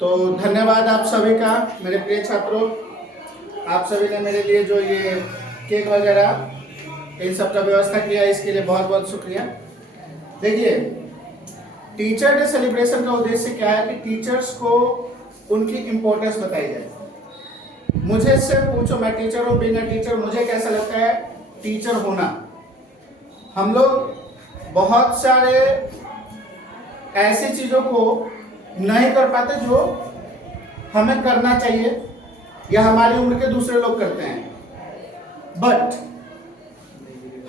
तो धन्यवाद आप सभी का, मेरे प्रिय छात्रों। आप सभी ने मेरे लिए जो ये केक वगैरह इन सब का व्यवस्था किया, इसके लिए बहुत बहुत शुक्रिया। देखिए, टीचर डे सेलिब्रेशन का उद्देश्य क्या है कि टीचर्स को उनकी इम्पोर्टेंस बताई जाए। मुझे से पूछो, मैं टीचर हूँ, बीइंग अ टीचर मुझे कैसा लगता है टीचर होना। हम लोग बहुत सारे ऐसी चीज़ों को नहीं कर पाते जो हमें करना चाहिए या हमारी उम्र के दूसरे लोग करते हैं, बट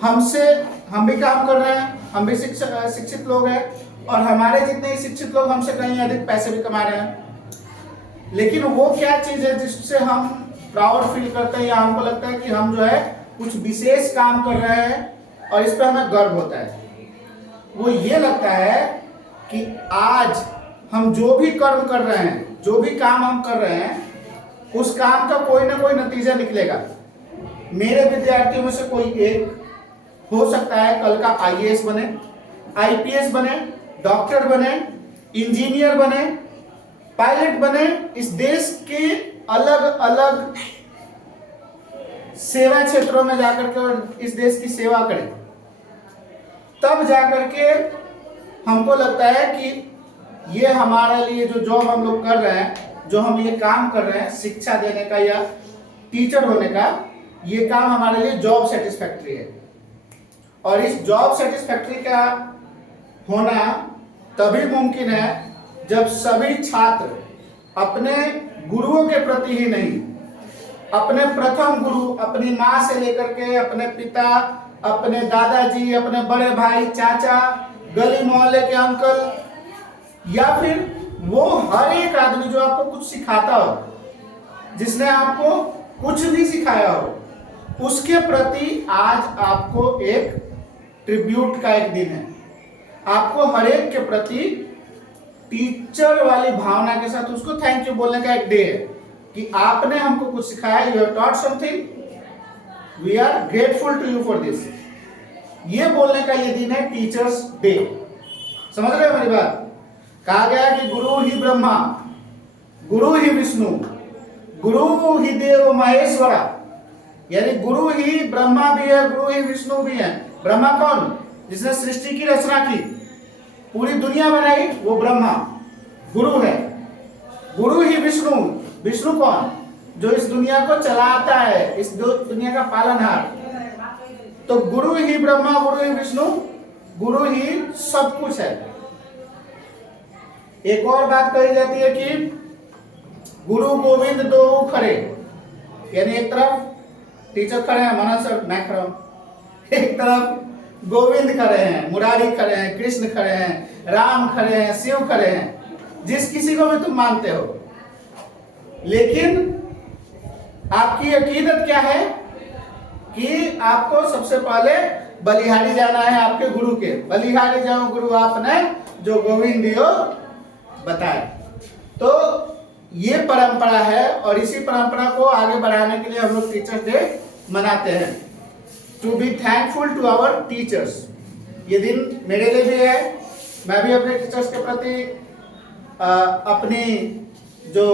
हम भी काम कर रहे हैं, हम भी शिक्षित लोग हैं और हमारे जितने ही शिक्षित लोग हमसे कहीं अधिक पैसे भी कमा रहे हैं। लेकिन वो क्या चीज़ है जिससे हम प्राउड फील करते हैं या हमको लगता है कि हम जो है कुछ विशेष काम कर रहे हैं और इस पर हमें गर्व होता है? वो ये लगता है कि आज हम जो भी कर्म कर रहे हैं, जो भी काम हम कर रहे हैं, उस काम का कोई ना कोई नतीजा निकलेगा। मेरे विद्यार्थियों में से कोई एक हो सकता है कल का आईएएस बने, आईपीएस बने, डॉक्टर बने, इंजीनियर बने, पायलट बने, इस देश के अलग अलग सेवा क्षेत्रों में जाकर के और इस देश की सेवा करें। तब जाकर के हमको लगता है कि ये हमारे लिए जो जॉब हम लोग कर रहे हैं, जो हम ये काम कर रहे हैं शिक्षा देने का या टीचर होने का, ये काम हमारे लिए जॉब सेटिस्फैक्ट्री है। और इस जॉब सेटिस्फैक्ट्री का होना तभी मुमकिन है जब सभी छात्र अपने गुरुओं के प्रति ही नहीं, अपने प्रथम गुरु, अपनी माँ से लेकर के अपने पिता, अपने दादाजी, अपने बड़े भाई, चाचा, गली मोहल्ले के अंकल या फिर वो हर एक आदमी जो आपको कुछ सिखाता हो, जिसने आपको कुछ भी सिखाया हो, उसके प्रति आज आपको एक ट्रिब्यूट का एक दिन है। आपको हर एक के प्रति टीचर वाली भावना के साथ उसको थैंक यू बोलने का एक डे है कि आपने हमको कुछ सिखाया, you have taught something, we are grateful to you for this. ये बोलने का ये दिन है टीचर्स डे। समझ रहे हो मेरी बात? कहा गया कि गुरु ही ब्रह्मा, गुरु ही विष्णु, गुरु ही देव महेश्वरा, यानी गुरु ही ब्रह्मा भी है, गुरु ही विष्णु भी है। ब्रह्मा कौन? जिसने सृष्टि की रचना की, पूरी दुनिया बनाई, वो ब्रह्मा गुरु है। गुरु ही विष्णु, विष्णु कौन? जो इस दुनिया को चलाता है, इस दुनिया का पालनहार। तो गुरु ही ब्रह्मा, गुरु ही विष्णु, गुरु ही सब कुछ है। एक और बात कही जाती है कि गुरु गोविंद दो खड़े, यानी एक तरफ टीचर खड़े हैं, मनन सर, मैं खड़ा हूं, एक तरफ गोविंद खड़े हैं, मुरारी खड़े हैं, कृष्ण खड़े हैं, राम खड़े हैं, शिव खड़े हैं, जिस किसी को भी तुम मानते हो। लेकिन आपकी अकीदत क्या है कि आपको सबसे पहले बलिहारी जाना है आपके गुरु के। बलिहारी जाओ गुरु आपने, जो गोविंद दियो बताए। तो ये परंपरा है और इसी परंपरा को आगे बढ़ाने के लिए हम लोग टीचर्स डे मनाते हैं, to be thankful to our teachers. ये दिन मेरे लिए भी है, मैं भी अपने टीचर्स के प्रति अपनी जो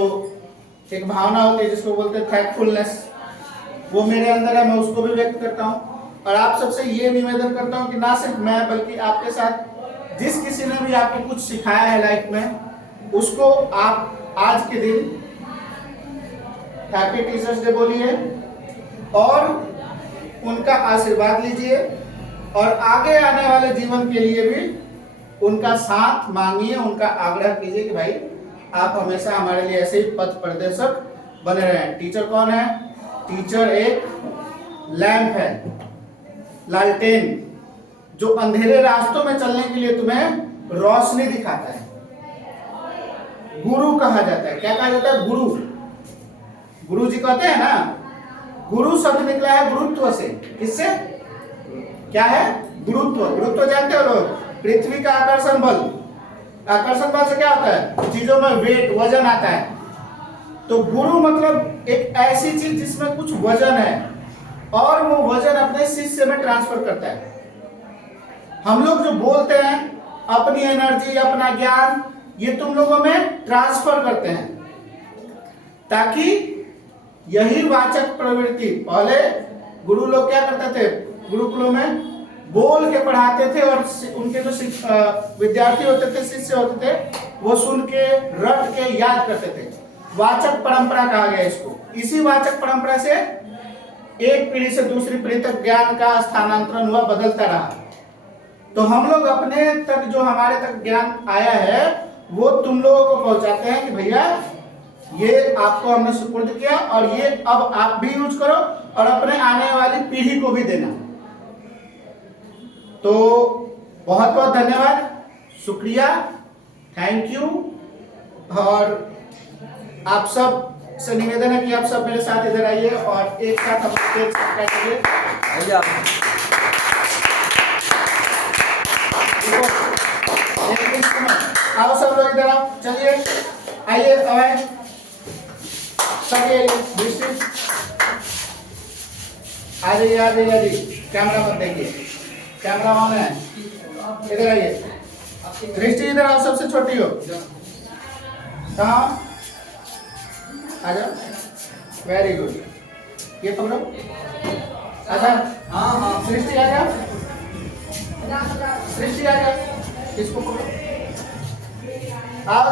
एक भावना होती है जिसको बोलते हैं थैंकफुलनेस, वो मेरे अंदर है, मैं उसको भी व्यक्त करता हूँ। और आप सबसे ये निवेदन करता हूँ कि ना सिर्फ मैं बल्कि आपके साथ जिस किसी ने भी आपको कुछ सिखाया है लाइफ में, उसको आप आज के दिन हैप्पी टीचर्स डे बोलिए और उनका आशीर्वाद लीजिए और आगे आने वाले जीवन के लिए भी उनका साथ मांगिए, उनका आग्रह कीजिए कि भाई आप हमेशा हमारे लिए ऐसे ही पथ प्रदर्शक बने रहें। टीचर कौन है? टीचर एक लैंप है, लालटेन, जो अंधेरे रास्तों में चलने के लिए तुम्हें रोशनी दिखाता है। गुरु कहा जाता है, क्या कहा जाता है? गुरु। गुरु जी कहते हैं ना, गुरु शब्द निकला है गुरुत्व से। किससे? क्या है? गुरुत्व। गुरुत्व जानते हो लोग? पृथ्वी का आकर्षण बल। आकर्षण बल से क्या होता है? चीजों में वेट, वजन आता है। तो गुरु मतलब एक ऐसी चीज जिसमें कुछ वजन है और वो वजन अपने शिष्य में ट्रांसफर करता है। हम लोग जो बोलते हैं अपनी एनर्जी, अपना ज्ञान, ये तुम लोगों में ट्रांसफर करते हैं, ताकि यही वाचक प्रवृत्ति, पहले गुरु लोग क्या करते थे, गुरुकुलों में बोल के पढ़ाते थे और उनके जो विद्यार्थी होते थे, शिष्य होते थे, वो सुन के रट के याद करते थे। वाचक परंपरा कहा गया इसको। इसी वाचक परंपरा से एक पीढ़ी से दूसरी पीढ़ी तक ज्ञान का स्थानांतरण हुआ, बदलता रहा। तो हम लोग अपने तक जो हमारे तक ज्ञान आया है वो तुम लोगों को पहुंचाते हैं कि भैया ये आपको हमने सुपुर्द किया और ये अब आप भी यूज करो और अपने आने वाली पीढ़ी को भी देना। तो बहुत बहुत धन्यवाद, शुक्रिया, थैंक यू। और आप सब से निवेदन है कि आप सब मेरे साथ इधर आइए और एक साथ हम स्टेज पर बैठिए। आओ सब लोग इधर आओ, चलिए आइए, आए सब, ये दृष्टि आ जाइए, आ जाइए, आ जाइए, कैमरा मत देखिए, कैमरा ऑन है, इधर आइए, दृष्टि इधर आओ, सबसे छोटी हो, कहाँ आ जाओ, वेरी गुड, ये पकड़ो, अच्छा, हाँ, सृष्टि आ जाओ, सृष्टि आ जाओ, इसको पकड़ो, अब